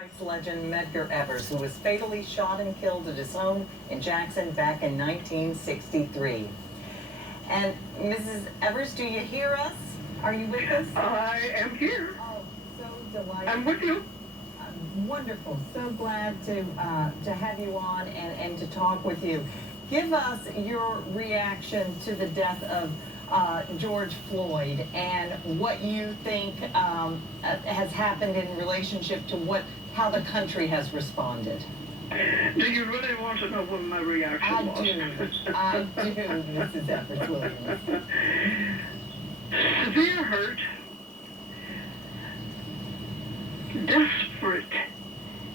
rights legend Medgar Evers, who was fatally shot and killed at his home in Jackson back in 1963. And Mrs. Evers, do you hear us? Are you with us? I am here. Oh, so delighted. I'm with you. Wonderful. So glad to have you on and to talk with you. Give us your reaction to the death of George Floyd and what you think has happened in relationship to how the country has responded. Do you really want to know what my reaction was? I do, Mrs. Evers Williams. Severe hurt, desperate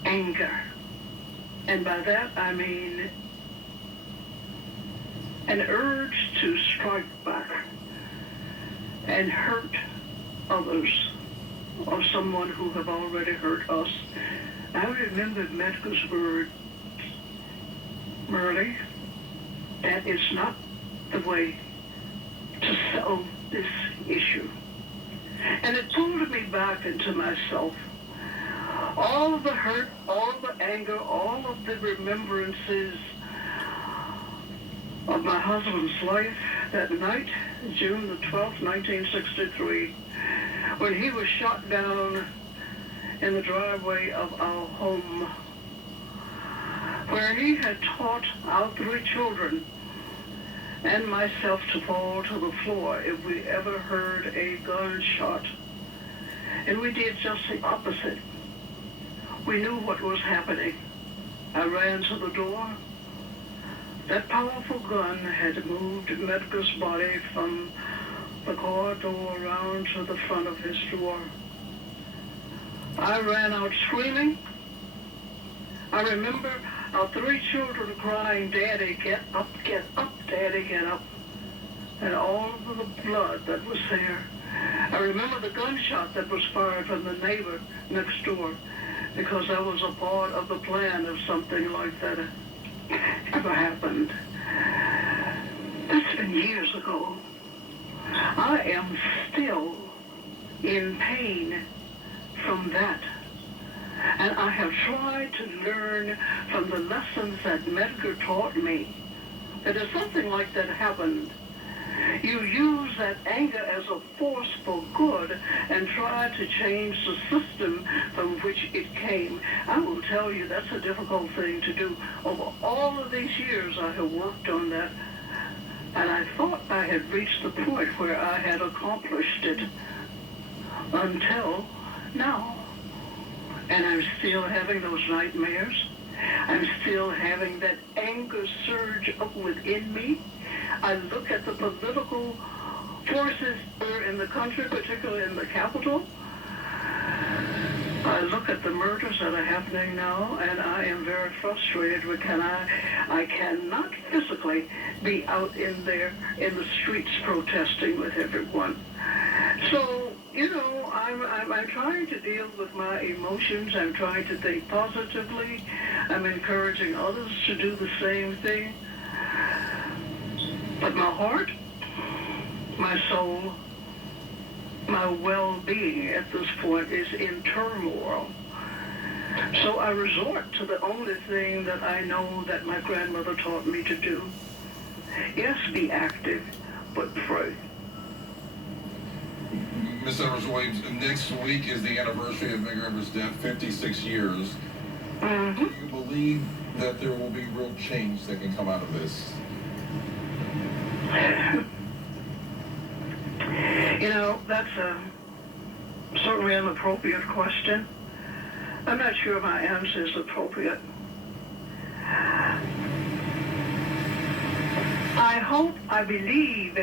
anger, and by that I mean an urge to strike back and hurt others or someone who have already hurt us. I remember Medgar's words, Myrlie, that is not the way to solve this issue. And it pulled me back into myself. All of the hurt, all of the anger, all of the remembrances of my husband's life that night, June the 12th, 1963, when he was shot down in the driveway of our home, where he had taught our 3 children and myself to fall to the floor if we ever heard a gunshot. And we did just the opposite. We knew what was happening. I ran to the door. That powerful gun had moved Medgar's body from the car door around to the front of his door. I ran out screaming. I remember our 3 children crying, "Daddy, get up, Daddy, get up." And all of the blood that was there. I remember the gunshot that was fired from the neighbor next door, because I was a part of the plan if something like that ever happened. That's been years ago. I am still in pain from that. And I have tried to learn from the lessons that Medgar taught me that if something like that happened, you use that anger as a force for good and try to change the system from which it came. I will tell you that's a difficult thing to do. Over all of these years I have worked on that, and I thought I had reached the point where I had accomplished it until now. And I'm still having those nightmares. I'm still having that anger surge up within me. I look at the political forces in the country, particularly in the capital. I look at the murders that are happening now, and I am very frustrated. I cannot physically be out in there in the streets protesting with everyone. So, you know, I'm trying to deal with my emotions. I'm trying to think positively. I'm encouraging others to do the same thing. But my heart, my soul, my well-being at this point is in turmoil. So I resort to the only thing that I know that my grandmother taught me to do. Yes, be active, but pray. Ms. Evers Williams, next week is the anniversary of Medgar Evers' death, 56 years. Mm-hmm. Do you believe that there will be real change that can come out of this? You know, that's certainly an appropriate question. I'm not sure my answer is appropriate. I believe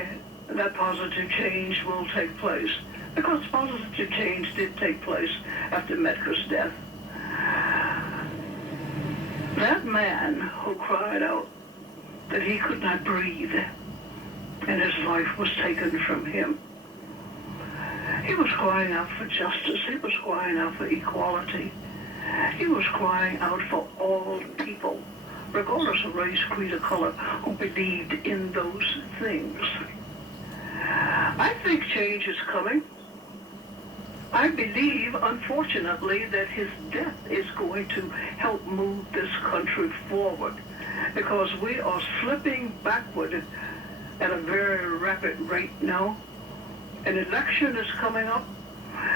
that positive change will take place, because positive change did take place after Medgar's death. That man who cried out that he could not breathe and his life was taken from him, he was crying out for justice. He was crying out for equality. He was crying out for all people, regardless of race, creed, or color, who believed in those things. I think change is coming. I believe, unfortunately, that his death is going to help move this country forward, because we are slipping backward at a very rapid rate now. An election is coming up,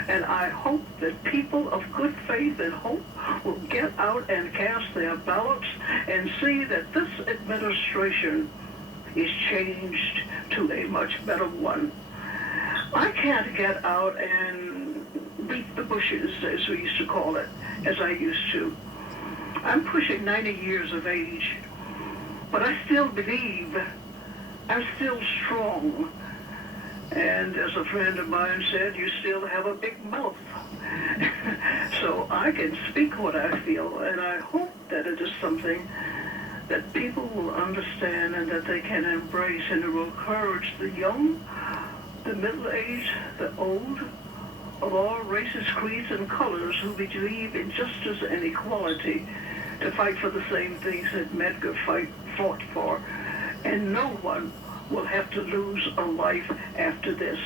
and I hope that people of good faith and hope will get out and cast their ballots and see that this administration is changed to a much better one. I can't get out and beat the bushes, as we used to call it, as I used to. I'm pushing 90 years of age, but I still believe. I'm still strong. And as a friend of mine said, you still have a big mouth. So I can speak what I feel, and I hope that it is something that people will understand and that they can embrace, and it will encourage the young, the middle-aged, the old, of all races, creeds, and colors who believe in justice and equality to fight for the same things that Medgar fought for. And no one will have to lose a life after this.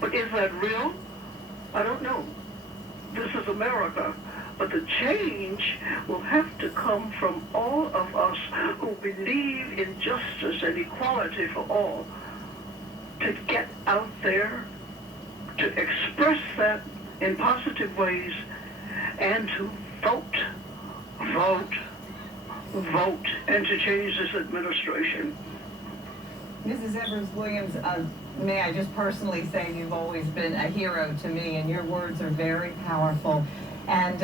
But is that real? I don't know. This is America. But the change will have to come from all of us who believe in justice and equality for all, to get out there, to express that in positive ways, and to vote, vote, vote, and to change this administration. Mrs. Evers-Williams, may I just personally say you've always been a hero to me, and your words are very powerful. And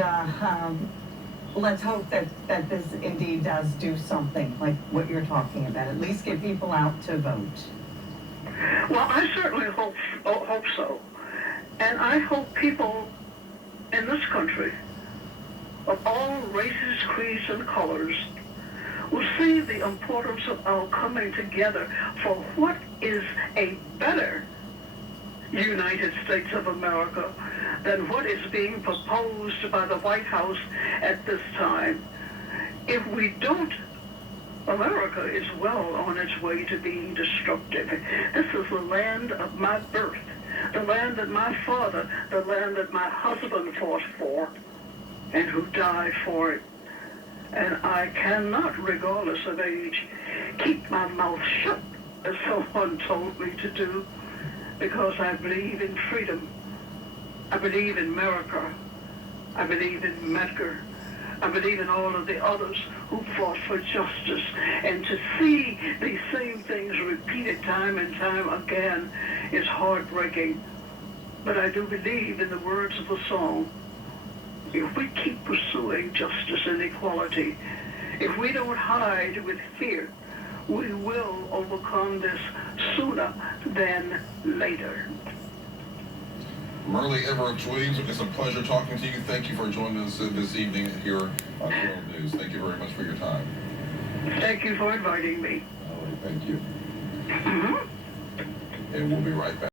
let's hope that this indeed does do something like what you're talking about, at least get people out to vote. Well, I certainly hope so. And I hope people in this country of all races, creeds, and colors will see the importance of our coming together for what is a better United States of America than what is being proposed by the White House at this time. If we don't, America is well on its way to being destructive. This is the land of my birth, the land that my father, the land that my husband fought for, and who died for it. And I cannot, regardless of age, keep my mouth shut, as someone told me to do, because I believe in freedom. I believe in America. I believe in Medgar. I believe in all of the others who fought for justice. And to see these same things repeated time and time again is heartbreaking. But I do believe in the words of the song. If we keep pursuing justice and equality, if we don't hide with fear, we will overcome this sooner than later. Myrlie Evers-Williams, it's a pleasure talking to you. Thank you for joining us this evening here on World News. Thank you very much for your time. Thank you for inviting me. All right, thank you. And we'll be right back.